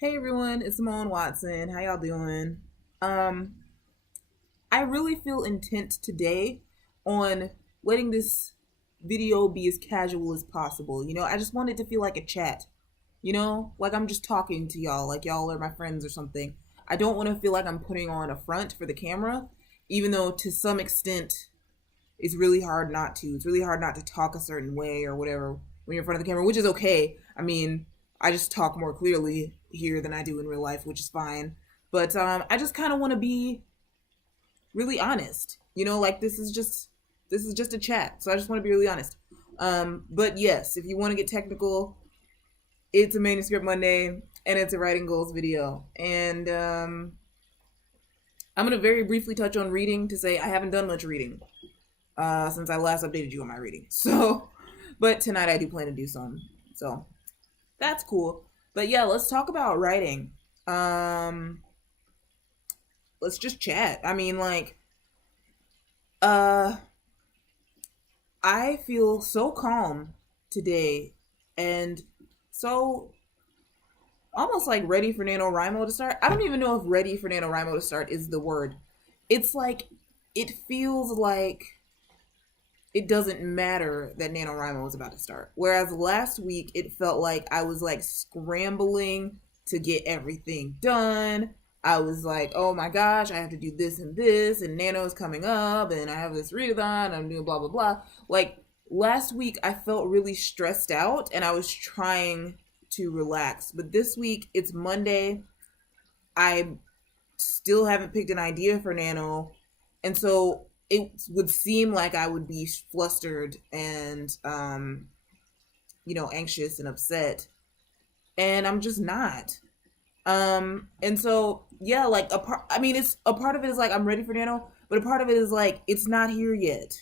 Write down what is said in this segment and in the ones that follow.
Hey everyone, it's Simone Watson. How y'all doing? Um, I really feel intent today on letting this video be as casual as possible. I just want it to feel like a chat. Like I'm just talking to y'all, like y'all are my friends or something. I don't want to feel like I'm putting on a front for the camera, even though to some extent it's really hard not to. It's really hard not to talk a certain way or whatever when you're in front of the camera, which is okay. I mean, I just talk more clearly here than I do in real life, which is fine. But I just kind of want to be really honest. Like this is just a chat, so I just want to be really honest. But yes, if you want to get technical, it's a Manuscript Monday and it's a writing goals video. And I'm gonna very briefly touch on reading to say I haven't done much reading since I last updated you on my reading. So, but tonight I do plan to do some. So that's cool. But yeah, let's talk about writing. Um, let's just chat. I mean, like, uh, I feel so calm today and so almost like ready for NaNoWriMo to start. I don't even know if ready for NaNoWriMo to start is the word. It's like, it feels like it doesn't matter that NaNoWriMo was about to start. Whereas last week, it felt like I was like scrambling to get everything done. I was like, oh my gosh, I have to do this, and Nano's coming up, and I have this readathon, I'm doing blah, blah, blah. Like last week, I felt really stressed out, and I was trying to relax. But this week, it's Monday. I still haven't picked an idea for Nano. And so it would seem like I would be flustered and anxious and upset, and I'm just not. And so yeah, like it's a part of it is like I'm ready for Nano, but a part of it is like it's not here yet.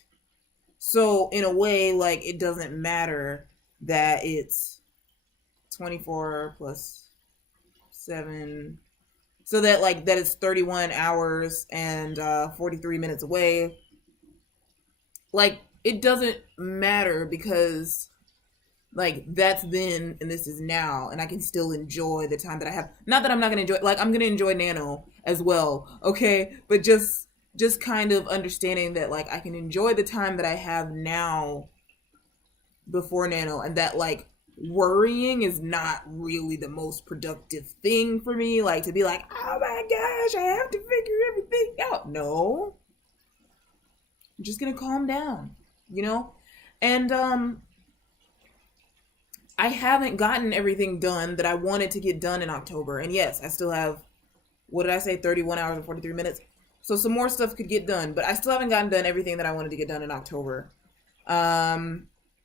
So in a way, like it doesn't matter that it's 24 plus 7, so that like that it's 31 hours and 43 minutes away. Like it doesn't matter because like that's then and this is now, and I can still enjoy the time that I have. Not that I'm not gonna enjoy, like I'm gonna enjoy Nano as well, okay, but just kind of understanding that like I can enjoy the time that I have now before Nano, and that like worrying is not really the most productive thing for me, like to be like, oh my gosh, I have to figure everything out. No, I'm just gonna calm down, you know? And I haven't gotten everything done that I wanted to get done in October. And yes, I still have, what did I say, 31 hours and 43 minutes. So some more stuff could get done, but I still haven't gotten done everything that I wanted to get done in October.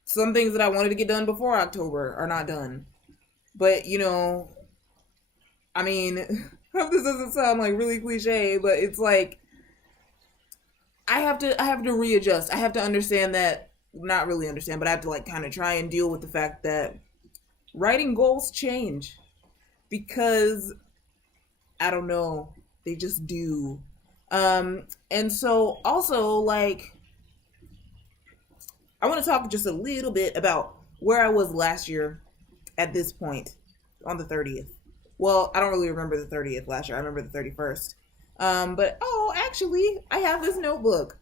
Some things that I wanted to get done before October are not done. But, I mean, I hope this doesn't sound like really cliche, but it's like I have to readjust. I have to understand that, not really understand, but I have to like kind of try and deal with the fact that writing goals change because I don't know, they just do. And so also like I want to talk just a little bit about where I was last year at this point on the 30th. Well, I don't really remember the 30th last year. I remember the 31st. But oh, actually, I have this notebook.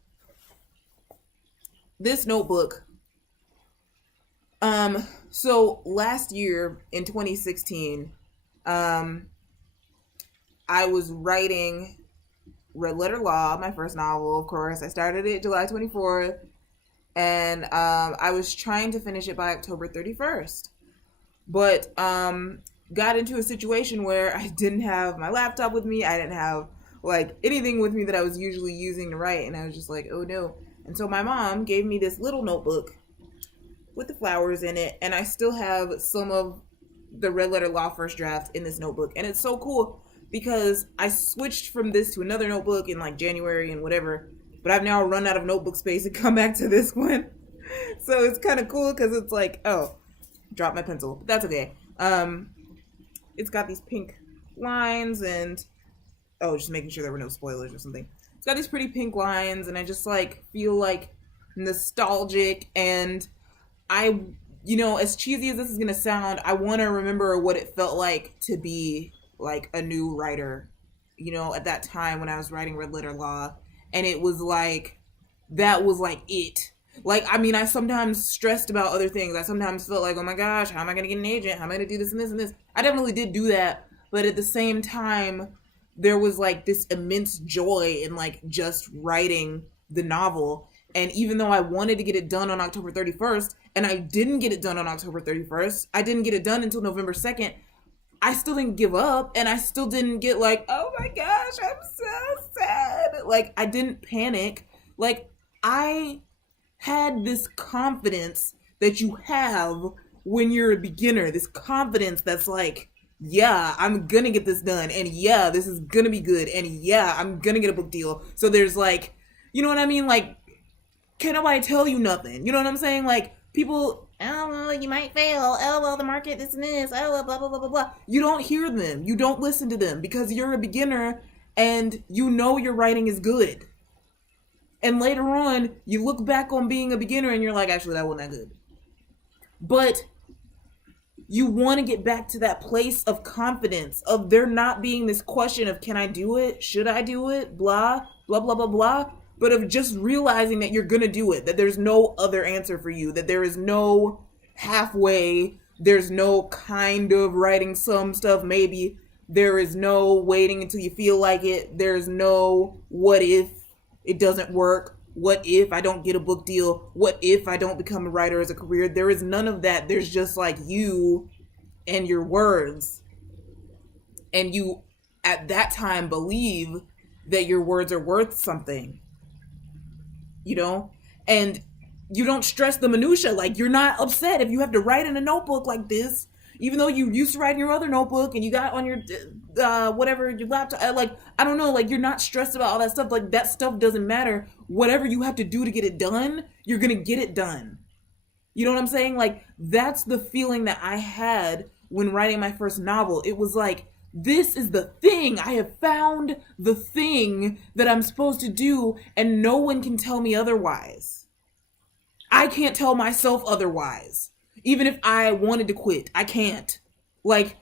This notebook. So last year in 2016, um, I was writing Red Letter Law, my first novel, of course. I started it July 24th, and I was trying to finish it by October 31st. But got into a situation where I didn't have my laptop with me. I didn't have like anything with me that I was usually using to write, and I was just like, oh no. And so my mom gave me this little notebook with the flowers in it, and I still have some of the Red Letter Law first draft in this notebook. And it's so cool because I switched from this to another notebook in like January and whatever, but I've now run out of notebook space and come back to this one. So it's kind of cool because it's like, oh, drop my pencil. But that's okay. It's got these pink lines and oh, just making sure there were no spoilers or something. It's got these pretty pink lines, and I just like feel like nostalgic, and I, as cheesy as this is gonna sound, I want to remember what it felt like to be like a new writer, you know, at that time when I was writing Red Letter Law, and it was like that was like it. Like, I mean, I sometimes stressed about other things. I sometimes felt like, oh my gosh, how am I going to get an agent? How am I going to do this and this and this? I definitely did do that. But at the same time, there was like this immense joy in like just writing the novel. And even though I wanted to get it done on October 31st, and I didn't get it done on October 31st, I didn't get it done until November 2nd, I still didn't give up. And I still didn't get like, oh my gosh, I'm so sad. Like, I didn't panic. Like, I had this confidence that you have when you're a beginner, this confidence that's like, yeah, I'm gonna get this done, and yeah, this is gonna be good, and yeah, I'm gonna get a book deal. So there's like, you know what I mean? Like, can't nobody tell you nothing. You know what I'm saying? Like, people, oh, well, you might fail. Oh, well, the market, this and this. Oh, well, blah, blah, blah, blah, blah. You don't hear them. You don't listen to them because you're a beginner and you know your writing is good. And later on, you look back on being a beginner and you're like, actually, that wasn't that good. But you want to get back to that place of confidence, of there not being this question of, can I do it? Should I do it? Blah, blah, blah, blah, blah. But of just realizing that you're going to do it, that there's no other answer for you, that there is no halfway, there's no kind of writing some stuff, maybe. There is no waiting until you feel like it. There's no what if it doesn't work. What if I don't get a book deal? What if I don't become a writer as a career? There is none of that. There's just like you and your words. And you, at that time, believe that your words are worth something. You know? And you don't stress the minutia. Like, you're not upset if you have to write in a notebook like this, even though you used to write in your other notebook and you got on your whatever, your laptop. Like, I don't know, like, you're not stressed about all that stuff. Like, that stuff doesn't matter. Whatever you have to do to get it done, you're gonna get it done. You know what I'm saying? Like, that's the feeling that I had when writing my first novel. It was like, this is the thing. I have found the thing that I'm supposed to do, and no one can tell me otherwise. I can't tell myself otherwise. Even if I wanted to quit, I can't. Like,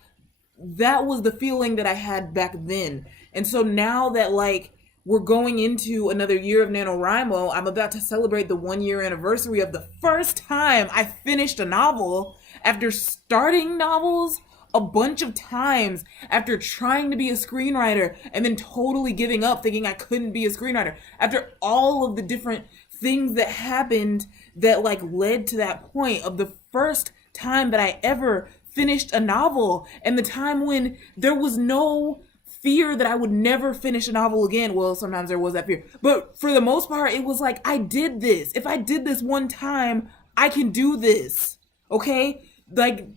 that was the feeling that I had back then. And so now that, like, we're going into another year of NaNoWriMo, I'm about to celebrate the 1-year anniversary of the first time I finished a novel after starting novels a bunch of times, after trying to be a screenwriter and then totally giving up thinking I couldn't be a screenwriter. After all of the different things that happened that like led to that point of the first time that I ever finished a novel, and the time when there was no fear that I would never finish a novel again. Well, sometimes there was that fear, but for the most part, it was like, I did this. If I did this one time, I can do this. Okay? Like,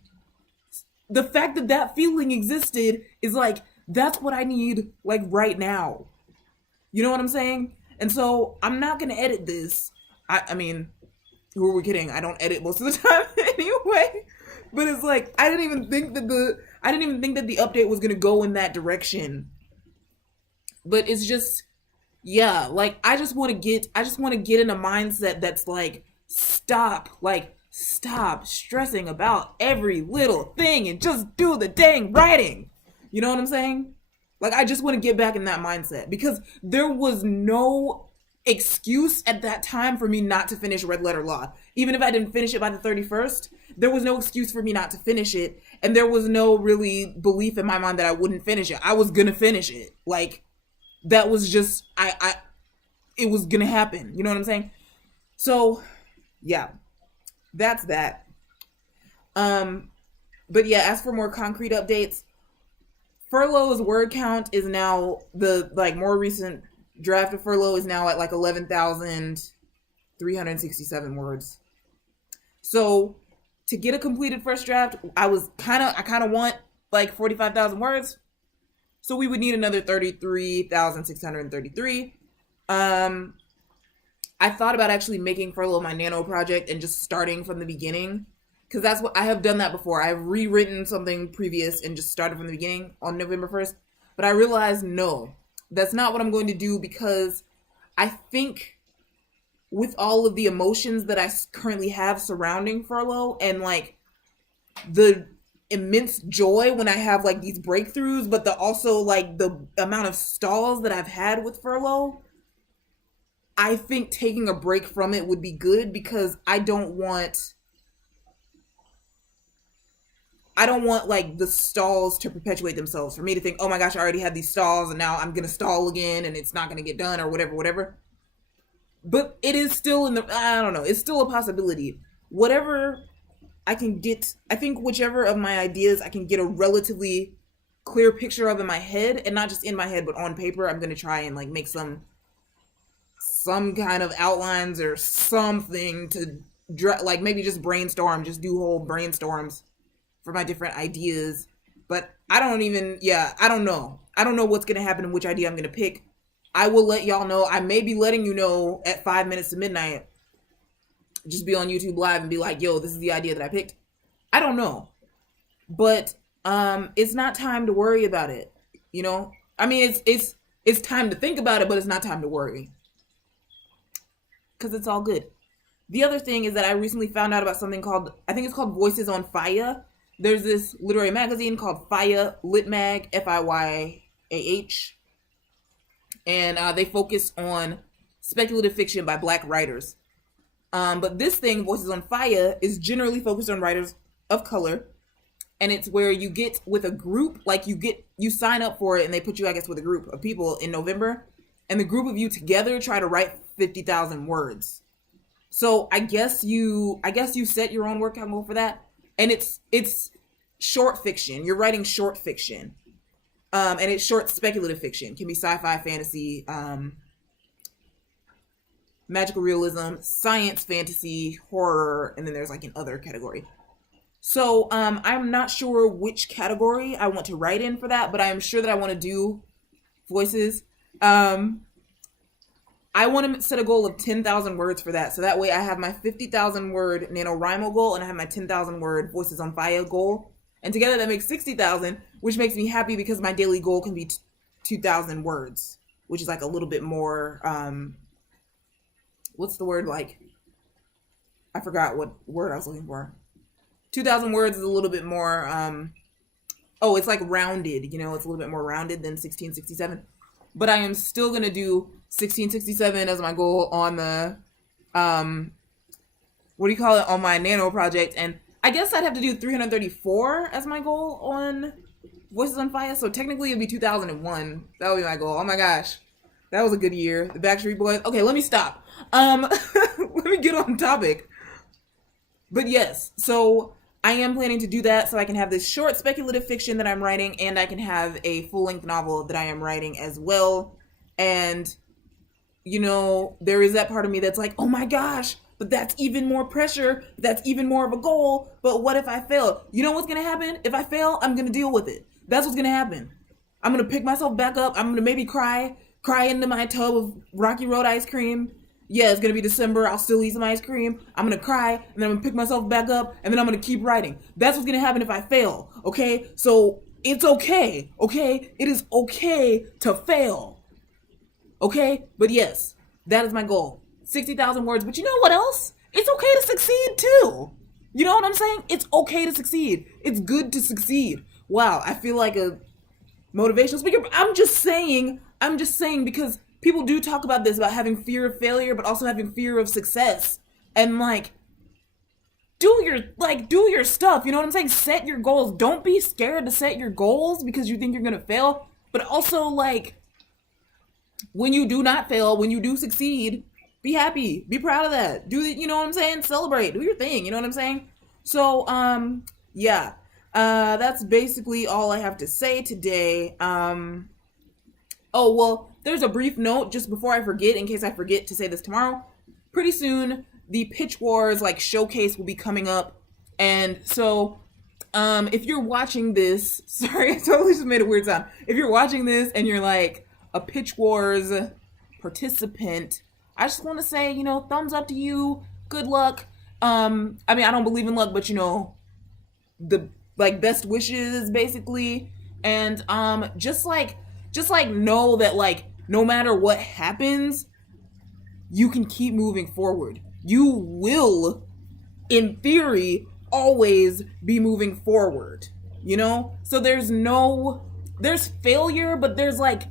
the fact that that feeling existed is like, that's what I need, like, right now. You know what I'm saying? And so I'm not going to edit this. I mean, who are we kidding? I don't edit most of the time anyway. But it's like, I didn't even think that the update was going to go in that direction. But it's just, yeah, like, I just want to get in a mindset that's like, stop stressing about every little thing and just do the dang writing. You know what I'm saying? Like, I just want to get back in that mindset, because there was no excuse at that time for me not to finish Red Letter Law. Even if I didn't finish it by the 31st, there was no excuse for me not to finish it. And there was no really belief in my mind that I wouldn't finish it. I was going to finish it. Like, that was just, it was going to happen. You know what I'm saying? So, yeah, that's that. But yeah, as for more concrete updates, Furlough's word count is now, the like more recent draft of Furlough is now at like 11,367 words. So to get a completed first draft, I kind of want like 45,000 words. So we would need another 33,633. I thought about actually making Furlough my nano project and just starting from the beginning, because that's what I have done that before. I've rewritten something previous and just started from the beginning on November 1st. But I realized, no, that's not what I'm going to do, because I think with all of the emotions that I currently have surrounding Furlough and like the immense joy when I have like these breakthroughs, but the also like the amount of stalls that I've had with furlough, I think taking a break from it would be good because I don't want like the stalls to perpetuate themselves for me to think, oh my gosh, I already had these stalls and now I'm gonna stall again and it's not gonna get done or whatever. But it is still I don't know, it's still a possibility. Whatever I can get, I think whichever of my ideas I can get a relatively clear picture of in my head, and not just in my head but on paper, I'm gonna try and like make some kind of outlines or something to like maybe just brainstorm, just do whole brainstorms for my different ideas. But I don't know. I don't know what's going to happen and which idea I'm going to pick. I will let y'all know. I may be letting you know at 5 minutes to midnight. Just be on YouTube Live and be like, yo, this is the idea that I picked. I don't know. But it's not time to worry about it. You know? I mean, it's time to think about it, but it's not time to worry. Because it's all good. The other thing is that I recently found out about something called, I think it's called Voices on Fire. There's this literary magazine called Fire Lit Mag, FIYAH, and they focus on speculative fiction by Black writers. But this thing, Voices on Fire, is generally focused on writers of color, and it's where you get with a group, like you sign up for it, and they put you, I guess, with a group of people in November, and the group of you together try to write 50,000 words. So I guess you set your own workout goal for that. And it's short fiction. You're writing short fiction. And it's short speculative fiction. It can be sci-fi, fantasy, magical realism, science, fantasy, horror, and then there's like an other category. So I'm not sure which category I want to write in for that, but I am sure that I want to do voices. I want to set a goal of 10,000 words for that. So that way I have my 50,000 word NaNoWriMo goal and I have my 10,000 word Voices on Fire goal. And together that makes 60,000, which makes me happy because my daily goal can be 2,000 words, which is like a little bit more, what's the word like? I forgot what word I was looking for. 2,000 words is a little bit more, it's like rounded, you know, it's a little bit more rounded than 1667. But I am still going to do 1667 as my goal on the, on my Nano project. And I guess I'd have to do 334 as my goal on Voices on Fire. So technically it'd be 2001. That would be my goal. Oh my gosh. That was a good year. The Backstreet Boys. Okay, let me stop. Let me get on topic. But yes, so I am planning to do that so I can have this short speculative fiction that I'm writing, and I can have a full-length novel that I am writing as well. And, you know, there is that part of me that's like, oh my gosh, but that's even more pressure. That's even more of a goal. But what if I fail? You know what's going to happen? If I fail, I'm going to deal with it. That's what's going to happen. I'm going to pick myself back up. I'm going to maybe cry into my tub of Rocky Road ice cream. Yeah, it's going to be December. I'll still eat some ice cream. I'm going to cry, and then I'm going to pick myself back up, and then I'm going to keep writing. That's what's going to happen if I fail, okay? So it's okay, okay? It is okay to fail, okay? But yes, that is my goal. 60,000 words. But you know what else? It's okay to succeed, too. You know what I'm saying? It's okay to succeed. It's good to succeed. Wow, I feel like a motivational speaker. I'm just saying because people do talk about this, about having fear of failure, but also having fear of success. And like, do your stuff. You know what I'm saying? Set your goals. Don't be scared to set your goals because you think you're going to fail. But also, like, when you do not fail, when you do succeed, be happy. Be proud of that. You know what I'm saying? Celebrate. Do your thing. You know what I'm saying? So, yeah. That's basically all I have to say today. Oh, well, there's a brief note just before I forget, in case I forget to say this tomorrow. Pretty soon, the Pitch Wars showcase will be coming up. And so, if you're watching this, sorry, I totally just made a weird sound. If you're watching this and you're like a Pitch Wars participant, I just want to say, you know, thumbs up to you. Good luck. I mean, I don't believe in luck, but you know, the best wishes basically. And just know that no matter what happens, you can keep moving forward. You will, in theory, always be moving forward. you know? So there's failure, but there's like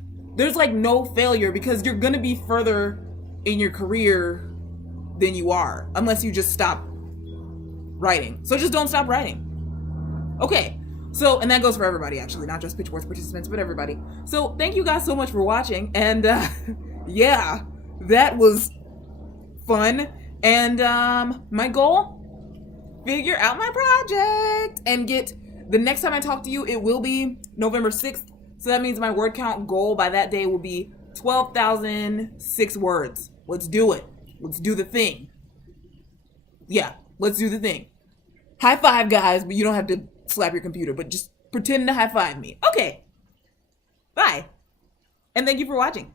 no failure because you're gonna be further in your career than you are unless you just stop writing. So just don't stop writing. Okay. So, and that goes for everybody actually, not just Pitchforce participants, but everybody. So thank you guys so much for watching. And yeah, that was fun. And my goal, figure out my project and get, the next time I talk to you, it will be November 6th. So that means my word count goal by that day will be 12,006 words. Let's do it. Let's do the thing. Yeah, let's do the thing. High five, guys, but you don't have to slap your computer, but just pretend to high five me. Okay. Bye. And thank you for watching.